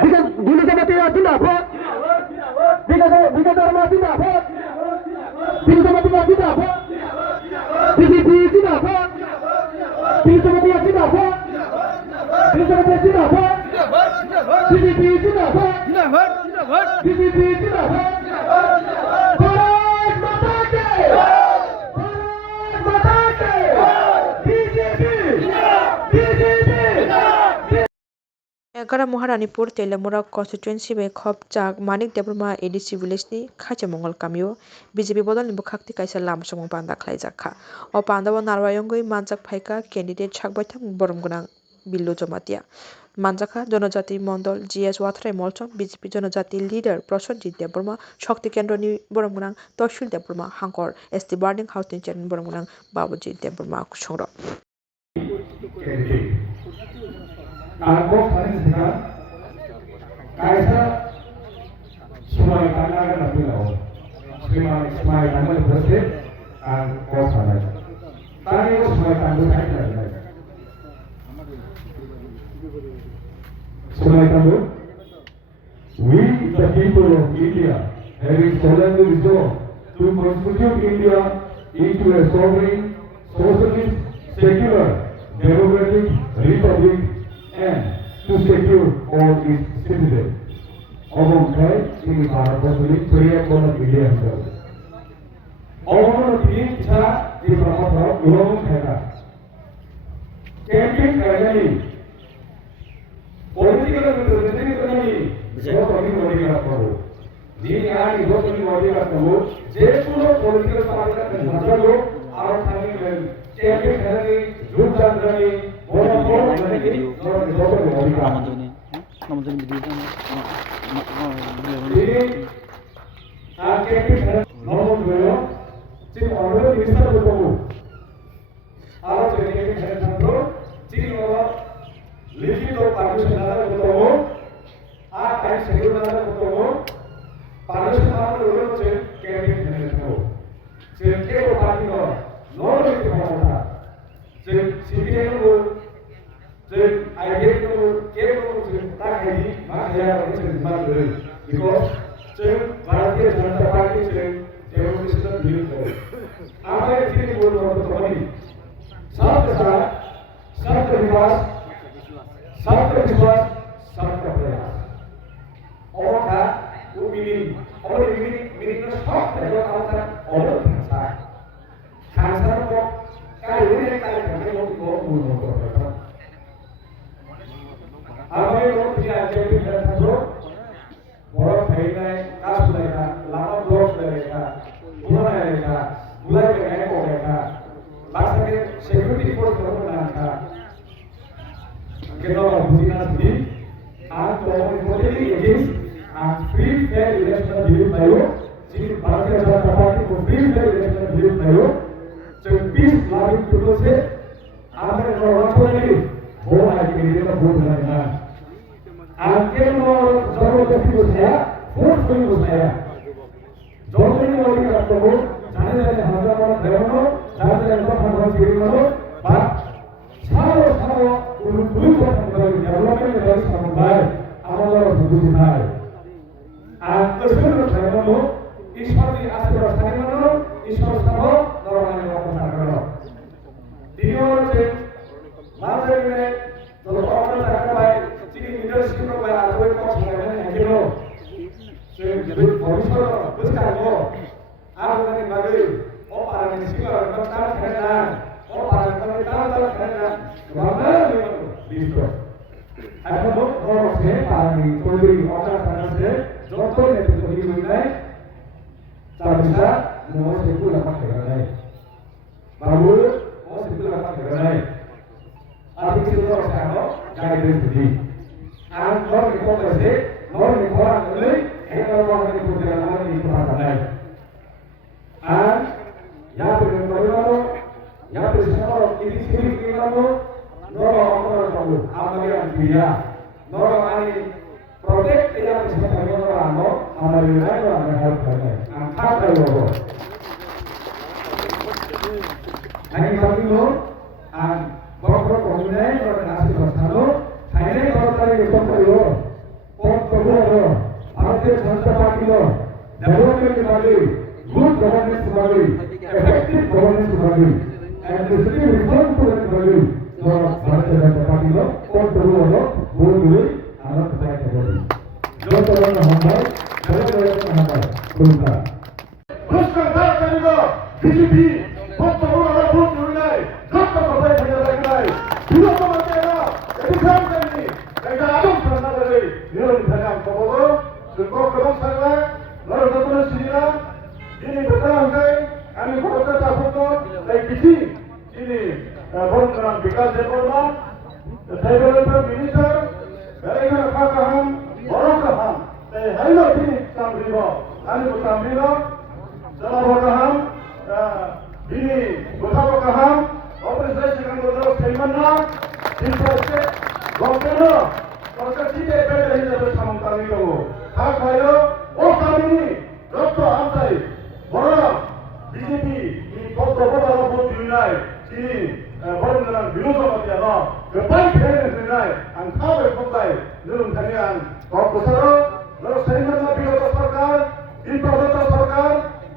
BJP জিন্দাবাদ BJP জিন্দাবাদ BJP জিন্দাবাদ বিজেপি জিন্দাবাদ বিজেপি জিন্দাবাদ বিজেপি জিন্দাবাদ বিজেপি জিন্দাবাদ বিজেপি জিন্দাবাদ भारत माता के भारत माता के बीजेपी बीजेपी एगारा महारानीपुर तेलेमुरा कन्स्टिट्युएन्सी बे खपचाक मानिक देबरमा एडीसी विलेजनि खाचे मंगल कामियो बीजेपी बदलनि बुखाक्ति काइसा लाम समं पान्दा खलाइजाखा अ पान्दाबो नारवायंगै मानजाक फाइका कैंडिडेट छाकबायथां बरमगोनां बिल्लु जमातिया मानजाखा जनजाति मंडल जीएस वाथराय मलचम बीजेपी जनजाति लीडर प्रसन्नजित देबबर्मा शक्ति केन्द्रनि बरमगोनां तहसिल देबबर्मा हांकर एसटी बार्निंग हाउसनि चेयारमेन बरमगोनां Babuji Debbarma संग्र Aku paling suka kaisa semua ikan ada nanti lah, semua ikan ada bersih, kau salah. Tadi itu semua ikan itu saya tidak. Semua ikan itu, we the people of India having solemnly resolved to constitute India into a sovereign, socialist, secular, democratic republic. And to secure all its citizens. Omongkai ini para pemilik pria kono India himself. Omong ini bisa diperhatikan ulang mereka. Campaign kali political representative kali जो कभी मोदी का करो दिन यार जो कभी मोदी का करो जे पूरा political party का मतलब लोग और थाने में campaign करेंगे झूठ चंद्रनी because भारतीय जनता पार्टी से डेमोक्रेसी का विरोध करो। आगे इतनी बोल रहा हूँ तो बनी सबके साथ सबका विकास सबका प्रयास और का वो मीनिंग में सब तरह का होता है और खासा को क्या ये कार्य करने को बोल रहा हूँ। आगे लोग भी आगे भी करते हैं Orang kaya kas mereka, lama blok mereka, mulai dengan ekor mereka, bahkan security force mereka, kita orang bukan sendiri, atau totally against free fair election bill tayo, jadi Bharatiya Janata Party को free fair election bill tayo, 24 lakh टुकड़ों से आगे orang totally वो आगे के लिए vote करना आपके जबरदस्ती को saya, force को saya. जोड़ने वाली करते हो, जाने जाने हजार वाला देवनो, जाने जाने तो हम लोग जीवन में, बात सारो उन्हें को हम डेवलपमेंट में बड़ी समुदाय, आवाज़ बुद्धि है. आप कसम से देवनो, ईश्वर की आशीर्वाद से देवनो, ईश्वर सबो दरबार में वापस आकर. दिनों से मार्च में तो और तरह भाई leadership of our way of and you know so good also good kind of our money money or para single or not khana or para khana rama listo I don't know se para ni koi order khana se joto ne to koi nai tabisa no se kula pa khana nai babu no se kula pa khana nai abhi se to sa guidance di Ang orang itu bersih, orang itu orang beli, orang itu tidak orang itu pakai. Ang yang berlalu, yang bersama ini sendiri kita tu, orang tahu, apa yang dia, orang ini protek tidak bisa terima orang, orang lain orang help kerana. Ang apa itu? Lagi satu tu, ang berapa komunai orang nasi bersama, hari ini kalau tadi Sokoyo, Port Togoro, Bharatiya Janata Party lo, development bagi, good governance bagi, effective governance bagi, and the city reform to the bagi, so Bharatiya Janata Party lo, Port Togoro lo, both will anak baik bagi. Jodoh orang hambai, jodoh orang hambai, kurang. Teruskan dah kami lo, BJP, Port Togoro lo both will naik, jodoh orang hambai naik. Dua pemerintah, jadi kami ni, kita adum sana dari, niru thanyam kobo, sungguh kerong sana, lalu kita sini, ini betul angkai, kami berkata takut, dari kisi, ini orang orang bekas department, developer minister, mereka kaham, orang kaham, hello ini sambil, kami bersambil, jalan kaham, ini betul kaham. Operasi sekarang berlaku seimbang, infrastruktur, gomelo, persepsi berbeda ini bersama kami kamu. Hak saya, oh kami ini, doktor Amsai, orang BJP, ini doktor orang pun dinilai, sini orang dengan bilusa macam kebaik hari dinilai, angka berkumpai, dalam tarian, kau besar, lalu seimbang bilusa sarkar, infrastruktur sarkar,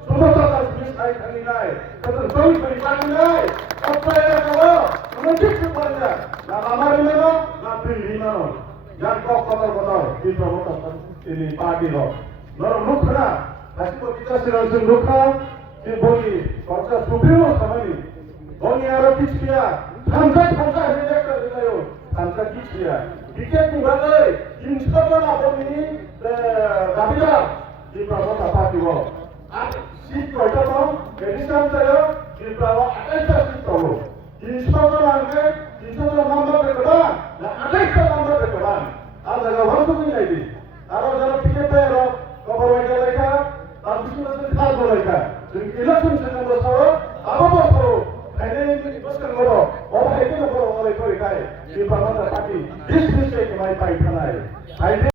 semua sarkar bisai dinilai, ketentuan berikan dinilai. Apa yang kau menuntut kepada, nak amar ini lo, nak pilih ini lo, jangan kau kotor di promotor ini parti lo. Lalu lukra, hasil kita sedang lukra, ini bagi korja supremo sama ini, bagi Arab Kiskia, tanpa ini deklar itu, tanpa Kiskia, tiket tinggal, inspektor apa ini, kapital di promotor parti lo. Seat berapa tu? Kedisam saya di bawah ada seat tu. Inspektor angkat, inspektor nombor berkeban, dan ada nombor berkeban. Ada orang tu ni lagi. Ada orang tiket bayar, cover wajah mereka, tapi sudah khas mereka. Jadi election sedang bersama, apa bersama? Ini bersama orang, orang itu orang orang itu ikai. Di bawah parti, this mistake mai pai kanai.